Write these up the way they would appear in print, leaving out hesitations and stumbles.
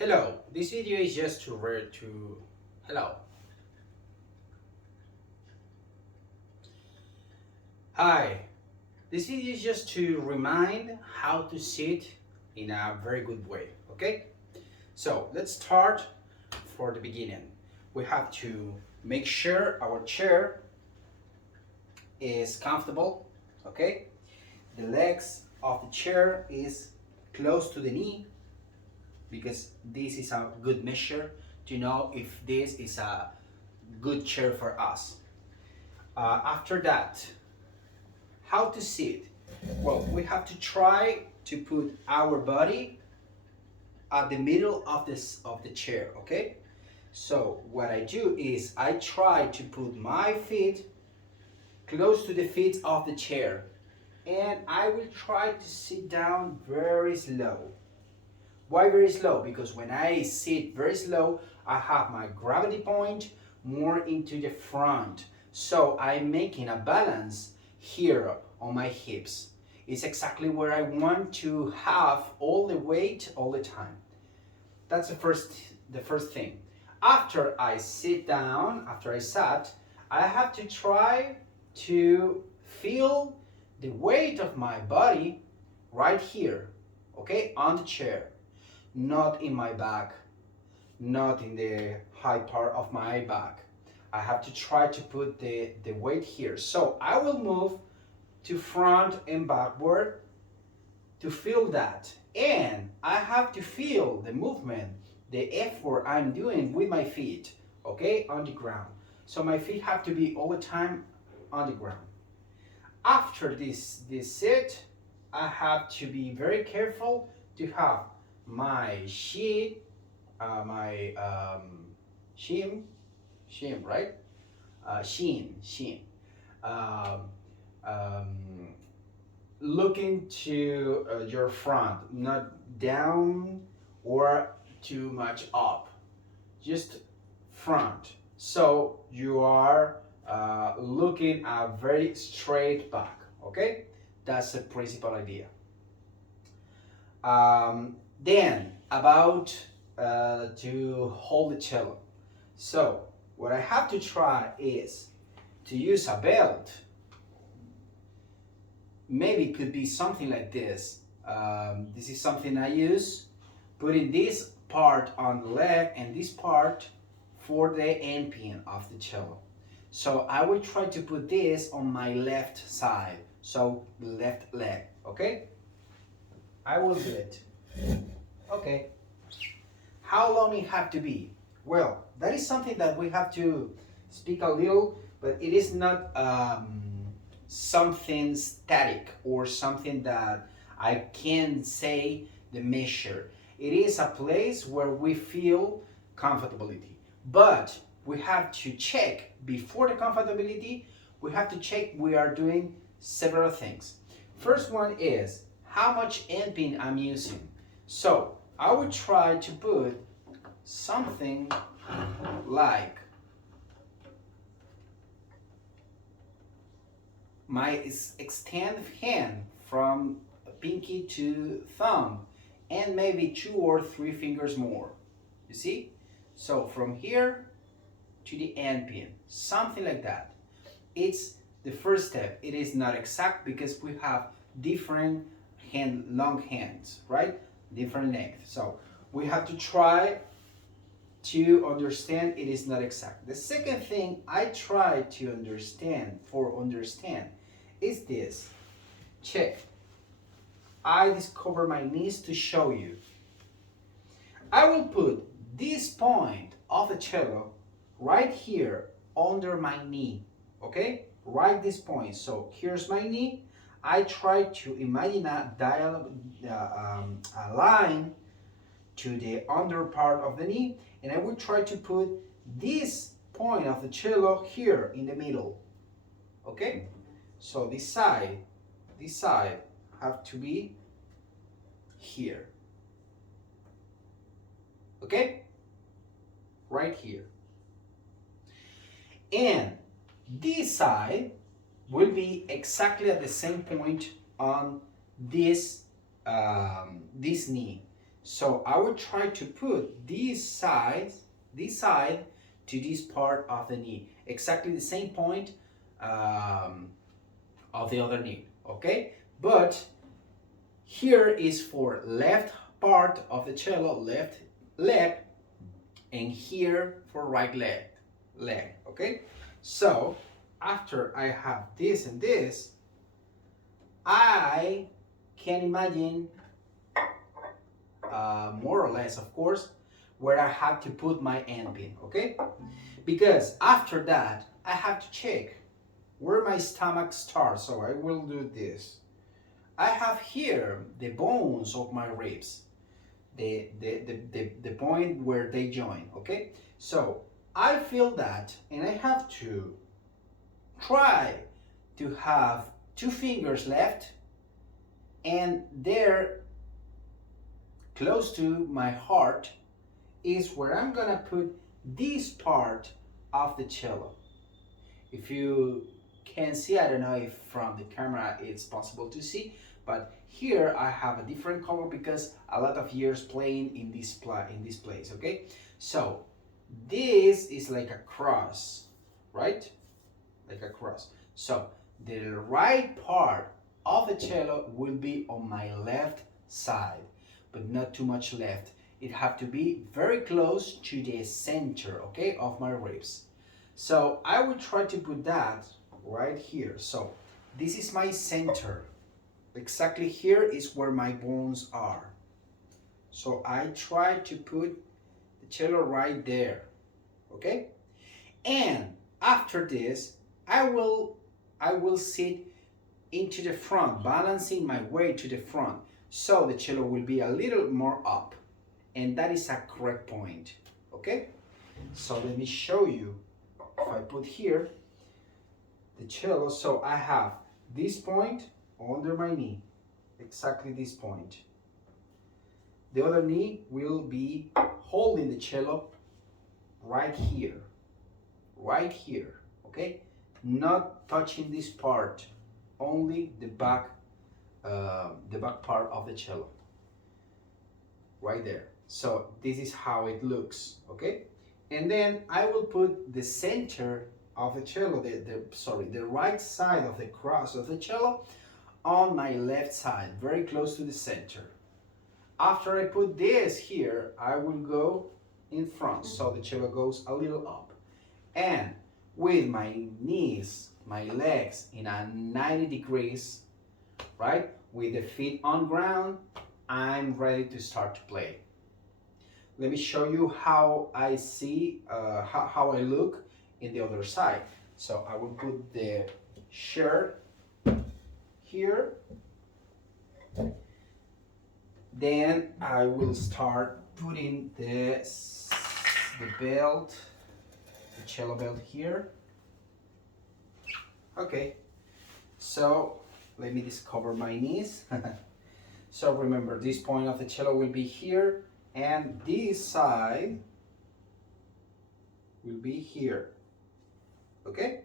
Hello, this video is just hello. Hi, this video is just to remind how to sit in a very good way, okay? So let's start for the beginning. We have to make sure our chair is comfortable, okay? The legs of the chair is close to the knee, because this is a good measure to know if this is a good chair for us. After that, how to sit? Well, we have to try to put our body at the middle of the chair, okay? So what I do is I try to put my feet close to the feet of the chair, and I will try to sit down very slow. Why very slow? Because when I sit very slow, I have my gravity point more into the front. So I'm making a balance here on my hips. It's exactly where I want to have all the weight all the time. That's the first thing. After I sit down, after I sat, I have to try to feel the weight of my body right here, okay, on the chair. Not in my back, not in the high part of my back. I have to try to put the weight here. So I will move to front and backward to feel that. And I have to feel the movement, the effort I'm doing with my feet, okay, on the ground. So my feet have to be all the time on the ground. After this sit, I have to be very careful to have my shin, right? Shin. Um, um, Looking to your front, not down or too much up, just front. So you are looking a very straight back, okay? That's the principal idea. Then about to hold the cello. So what I have to try is to use a belt. Maybe it could be something like this. This is something I use, putting this part on the leg and this part for the end pin of the cello. So I will try to put this on my left side, so the left leg, okay? I will do it. Okay. How long it have to be? Well, that is something that we have to speak a little, but it is not something static or something that I can say the measure. It is a place where we feel comfortability, but we have to check before the comfortability. We have to check we are doing several things. First one is how much end pin I'm using. So I would try to put something like my extend hand from pinky to thumb, and maybe 2 or 3 fingers more. You see? So from here to the end pin, something like that. It's the first step. It is not exact because we have different long hands, right? Different length. So we have to try to understand it is not exact. The second thing I try to understand is this. Check. I discover my knees to show you. I will put this point of the cello right here under my knee, okay? Right this point. So here's my knee. I try to imagine a line to the under part of the knee, and I will try to put this point of the cello here in the middle, okay? So this side have to be here, okay? Right here. And this side will be exactly at the same point on this knee. So I will try to put this side to this part of the knee, exactly the same point of the other knee, okay? But here is for left part of the cello, left leg, and here for right leg, okay? So after I have this and this, I can imagine more or less, of course, where I have to put my end pin, okay? Because after that, I have to check where my stomach starts. So I will do this. I have here the bones of my ribs, the point where they join, okay? So I feel that, and I have to try to have two fingers left, and there, close to my heart, is where I'm gonna put this part of the cello. If you can see, I don't know if from the camera it's possible to see, but here I have a different color because a lot of years playing in this place, okay? So this is like a cross, right? Like a cross. So the right part of the cello will be on my left side, but not too much left. It have to be very close to the center, okay, of my ribs. So I will try to put that right here. So this is my center. Exactly here is where my bones are. So I try to put the cello right there, okay? And after this, I will sit into the front, balancing my way to the front. So the cello will be a little more up, and that is a correct point, okay? So let me show you. If I put here the cello, so I have this point under my knee, exactly this point. The other knee will be holding the cello right here, okay? Not touching this part, only the back part of the cello, right there. So this is how it looks, okay? And then I will put the center of the cello, the right side of the cross of the cello on my left side, very close to the center. After I put this here, I will go in front, so the cello goes a little up. And with my knees, my legs in a 90 degrees, right? With the feet on ground, I'm ready to start to play. Let me show you how I see, how I look in the other side. So I will put the shirt here. Then I will start putting the belt, the cello belt here. Okay, so let me discover my knees. So remember, this point of the cello will be here, and this side will be here, okay?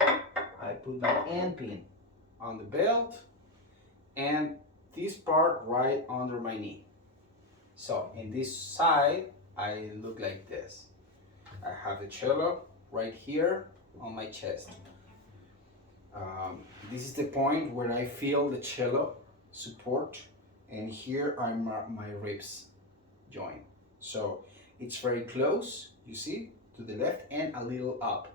I put my end pin on the belt, and this part right under my knee. So in this side, I look like this. I have the cello right here on my chest. This is the point where I feel the cello support, and here are my ribs join. So it's very close, you see, to the left, and a little up.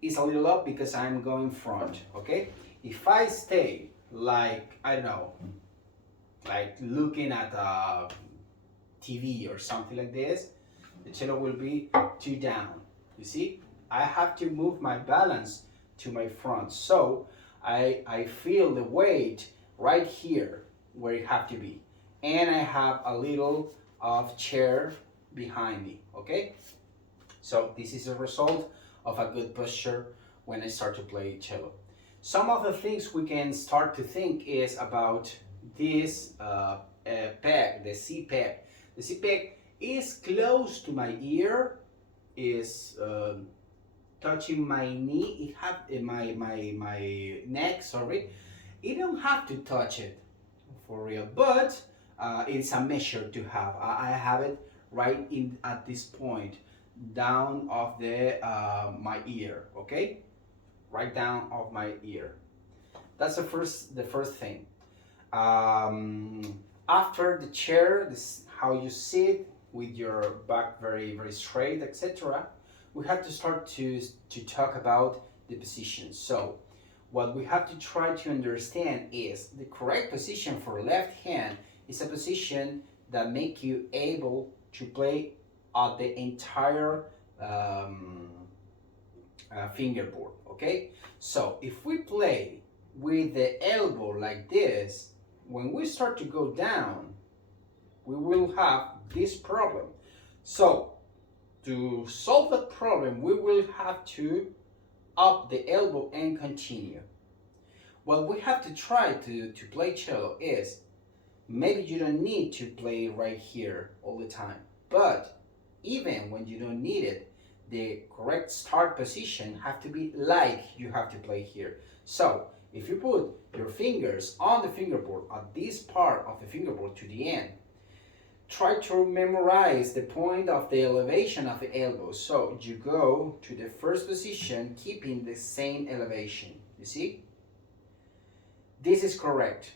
It's a little up because I'm going front, okay? If I stay like, I don't know, like looking at a TV or something like this, the cello will be too down, you see? I have to move my balance to my front, so I feel the weight right here where it have to be, and I have a little of chair behind me, okay? So this is a result of a good posture when I start to play cello. Some of the things we can start to think is about this peg, the C peg. The C peg is close to my ear, is touching my knee. It have my neck. Sorry, you don't have to touch it for real, but it's a measure to have. I have it right in at this point, down of the my ear, okay? Right down of my ear. That's the first thing. After the chair, this how you sit with your back very straight, etc. We have to start to talk about the position. So what we have to try to understand is the correct position for left hand is a position that make you able to play at the entire fingerboard. Okay, so if we play with the elbow like this, when we start to go down, we will have this problem. So to solve that problem, we will have to up the elbow and continue. What we have to try to play cello is, maybe you don't need to play right here all the time, but even when you don't need it, the correct start position have to be like you have to play here. So if you put your fingers on the fingerboard at this part of the fingerboard to the end, try to memorize the point of the elevation of the elbow. So you go to the first position keeping the same elevation. You see? This is correct.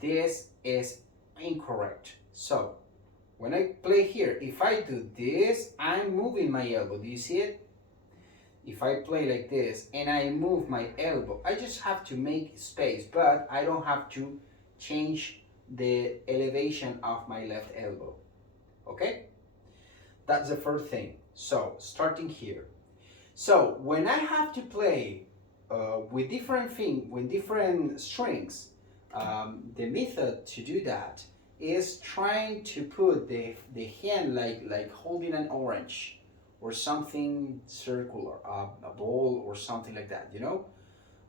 This is incorrect. So when I play here, if I do this, I'm moving my elbow. Do you see it? If I play like this and I move my elbow, I just have to make space, but I don't have to change the elevation of my left elbow. Okay? That's the first thing. So starting here. So when I have to play with different strings, the method to do that is trying to put the hand like holding an orange or something circular, a ball or something like that, you know,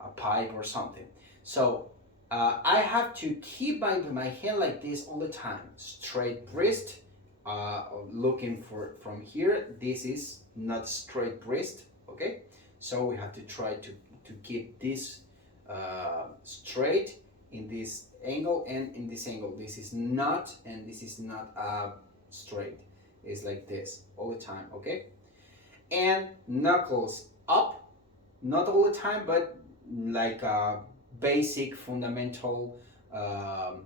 a pipe or something. So I have to keep my hand like this all the time, straight wrist, looking for from here. This is not straight wrist, okay? So we have to try to keep this straight in this angle and in this angle. This is not, and this is not straight. It's like this all the time, okay? And knuckles up, not all the time, but like a basic fundamental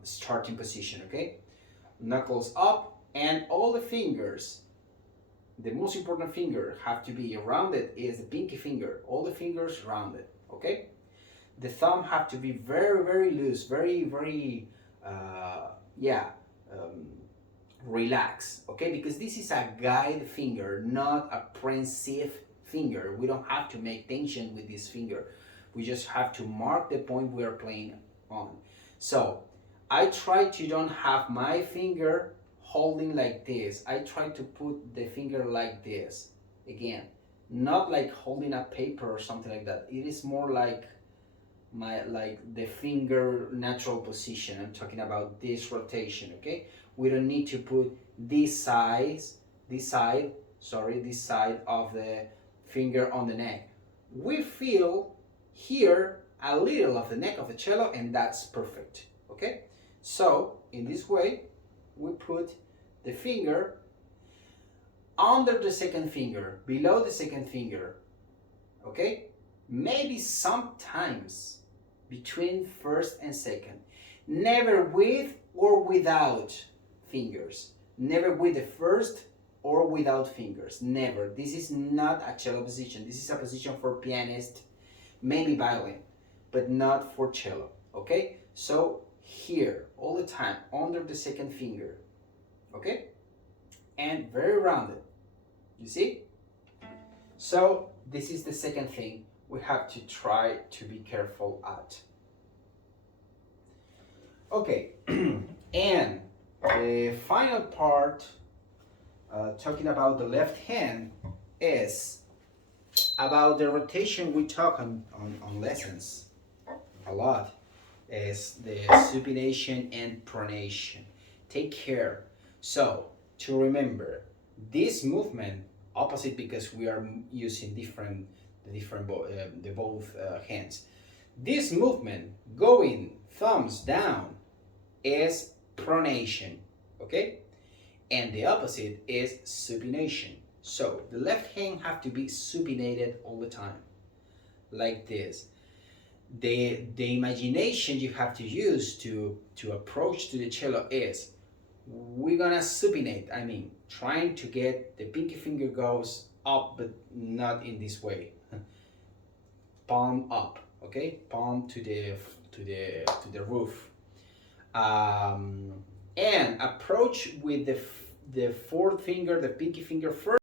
starting position, okay? Knuckles up, and all the fingers, the most important finger have to be rounded is the pinky finger. All the fingers rounded, okay? The thumb have to be very loose, very relaxed, okay? Because this is a guide finger, not a pensive finger. We don't have to make tension with this finger. We just have to mark the point we are playing on. So I try to don't have my finger holding like this. I try to put the finger like this. Again, not like holding a paper or something like that. It is more like the finger natural position. I'm talking about this rotation, okay? We don't need to put this side of the finger on the neck. We feel here a little of the neck of the cello, and that's perfect, okay? So in this way, we put the finger under the second finger, below the second finger, okay? Maybe sometimes between first and second. Never with or without fingers. Never with the first or without fingers. Never. This is not a cello position. This is a position for pianist, maybe violin, but not for cello, okay? So here, all the time, under the second finger, okay? And very rounded, you see? So this is the second thing we have to try to be careful at. Okay, and the final part, talking about the left hand, is about the rotation. We talk on lessons a lot, is the supination and pronation. Take care. So to remember this movement, opposite because we are using both hands. This movement going thumbs down is pronation, okay? And the opposite is supination. So the left hand have to be supinated all the time, like this. The imagination you have to use to approach to the cello is, we're gonna supinate. I mean, trying to get the pinky finger goes up, but not in this way. Palm up, okay? Palm to the roof. And approach with the fourth finger, the pinky finger first.